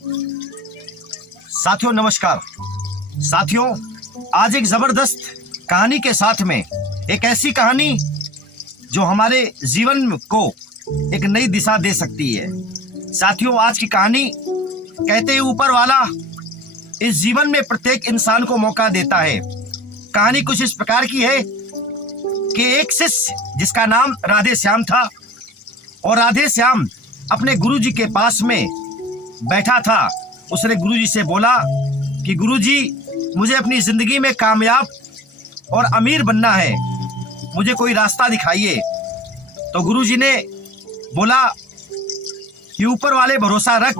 साथियों नमस्कार। साथियों, आज एक जबरदस्त कहानी के साथ में एक ऐसी कहानी जो हमारे जीवन को एक नई दिशा दे सकती है। साथियों, आज की कहानी कहते हैं ऊपर वाला इस जीवन में प्रत्येक इंसान को मौका देता है। कहानी कुछ इस प्रकार की है कि एक शिष्य जिसका नाम राधे श्याम था और राधे श्याम अपने गुरुजी के पास में बैठा था। उसने गुरुजी से बोला कि गुरुजी, मुझे अपनी जिंदगी में कामयाब और अमीर बनना है, मुझे कोई रास्ता दिखाइए। तो गुरुजी ने बोला कि ऊपर वाले भरोसा रख,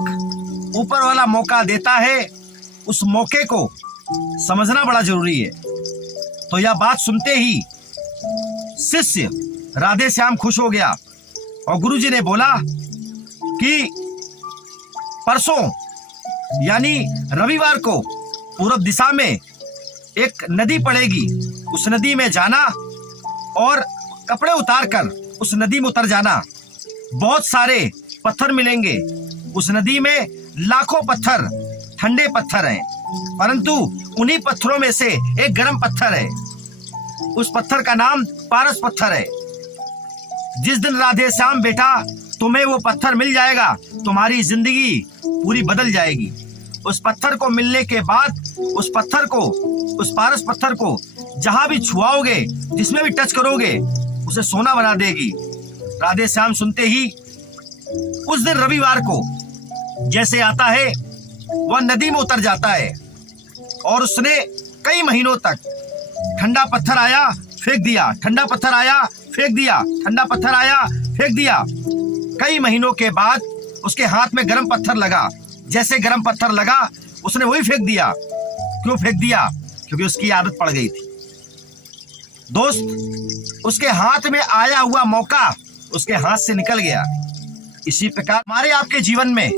ऊपर वाला मौका देता है, उस मौके को समझना बड़ा जरूरी है। तो यह बात सुनते ही शिष्य राधे श्याम खुश हो गया और गुरुजी ने बोला कि परसों यानी रविवार को पूर्व दिशा में एक नदी पड़ेगी, उस नदी में जाना और कपड़े उतार कर उस नदी में उतर जाना। बहुत सारे पत्थर मिलेंगे, उस नदी में लाखों पत्थर ठंडे पत्थर हैं, परंतु उन्हीं पत्थरों में से एक गर्म पत्थर है। उस पत्थर का नाम पारस पत्थर है। जिस दिन राधे श्याम बेटा तुम्हें वो पत्थर मिल जाएगा, तुम्हारी जिंदगी पूरी बदल जाएगी। उस पत्थर को मिलने के बाद उस पत्थर को, उस पारस पत्थर को जहां भी छुआओगे, जिसमें भी टच करोगे, उसे सोना बना देगी। राधे श्याम सुनते ही उस दिन रविवार को जैसे आता है वह नदी में उतर जाता है और उसने कई महीनों तक ठंडा पत्थर आया फेंक दिया, ठंडा पत्थर आया फेंक दिया, ठंडा पत्थर आया फेंक दिया। कई महीनों के बाद उसके हाथ में गर्म पत्थर लगा। जैसे गर्म पत्थर लगा उसने वही फेंक दिया। क्यों फेंक दिया? क्योंकि उसकी आदत पड़ गई थी। दोस्त, उसके हाथ में आया हुआ मौका उसके हाथ से निकल गया। इसी प्रकार हमारे आपके जीवन में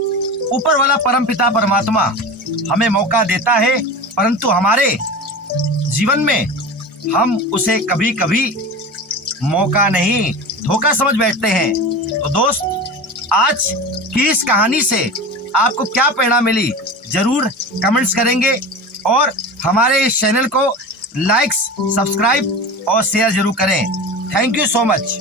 ऊपर वाला परमपिता परमात्मा हमें मौका देता है, परंतु हमारे जीवन में हम उसे कभी कभी मौका नहीं, धोखा समझ बैठते हैं। तो दोस्त, आज की इस कहानी से आपको क्या प्रेरणा मिली, जरूर कमेंट्स करेंगे और हमारे इस चैनल को लाइक्स, सब्सक्राइब और शेयर जरूर करें। Thank you so much.